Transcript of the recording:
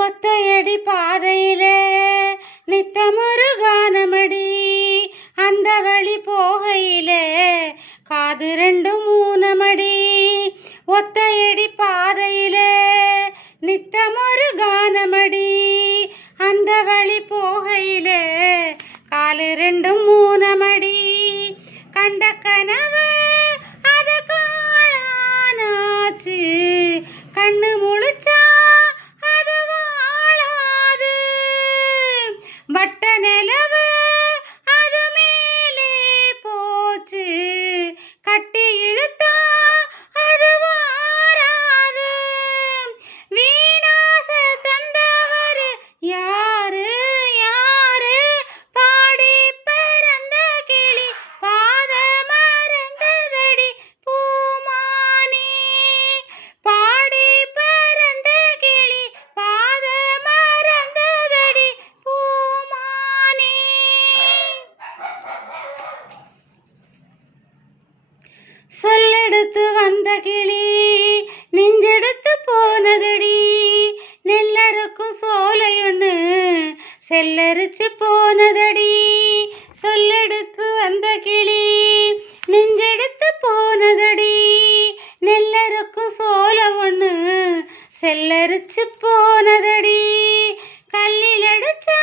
ஒத்தையடி பாதையிலே நித்தமொரு கானமடி, அந்த வழி போகையிலே காது ரெண்டும் ஊனமடி. ஒத்தையடி பாதையிலே நித்தமொரு கானமடி, அந்த வழி போகையிலே காலு ரெண்டும் ஊனமடி. கண்ட கனவு அது காளானாச்சு, கண்ணு முழிச்சா அது வாழாது. வட்ட நிலவு அது மேலே போச்சு, கட்டி இழுத்தா அது வாராது. வீணாச தந்தவர் யாரு யாரு, பாடி பிறந்த கிளி பாத மறந்ததடி பூமானே. பாடி பிறந்த கிளி பாத மறந்ததடி பூமானே. சொல்லெடுத்து வந்த கிளி நெஞ்செடுத்து போனதடி, நெல்லறுக்கும் சோலையொன்னு செல்லரிச்சு போனதடி. சொல்லெடுத்து வந்த கிளி நெஞ்செடுத்து போனதடி, நெல்லறுக்கும் சோலை ஒன்று செல்லரிச்சு போனதடி. கல்லில் அடிச்சா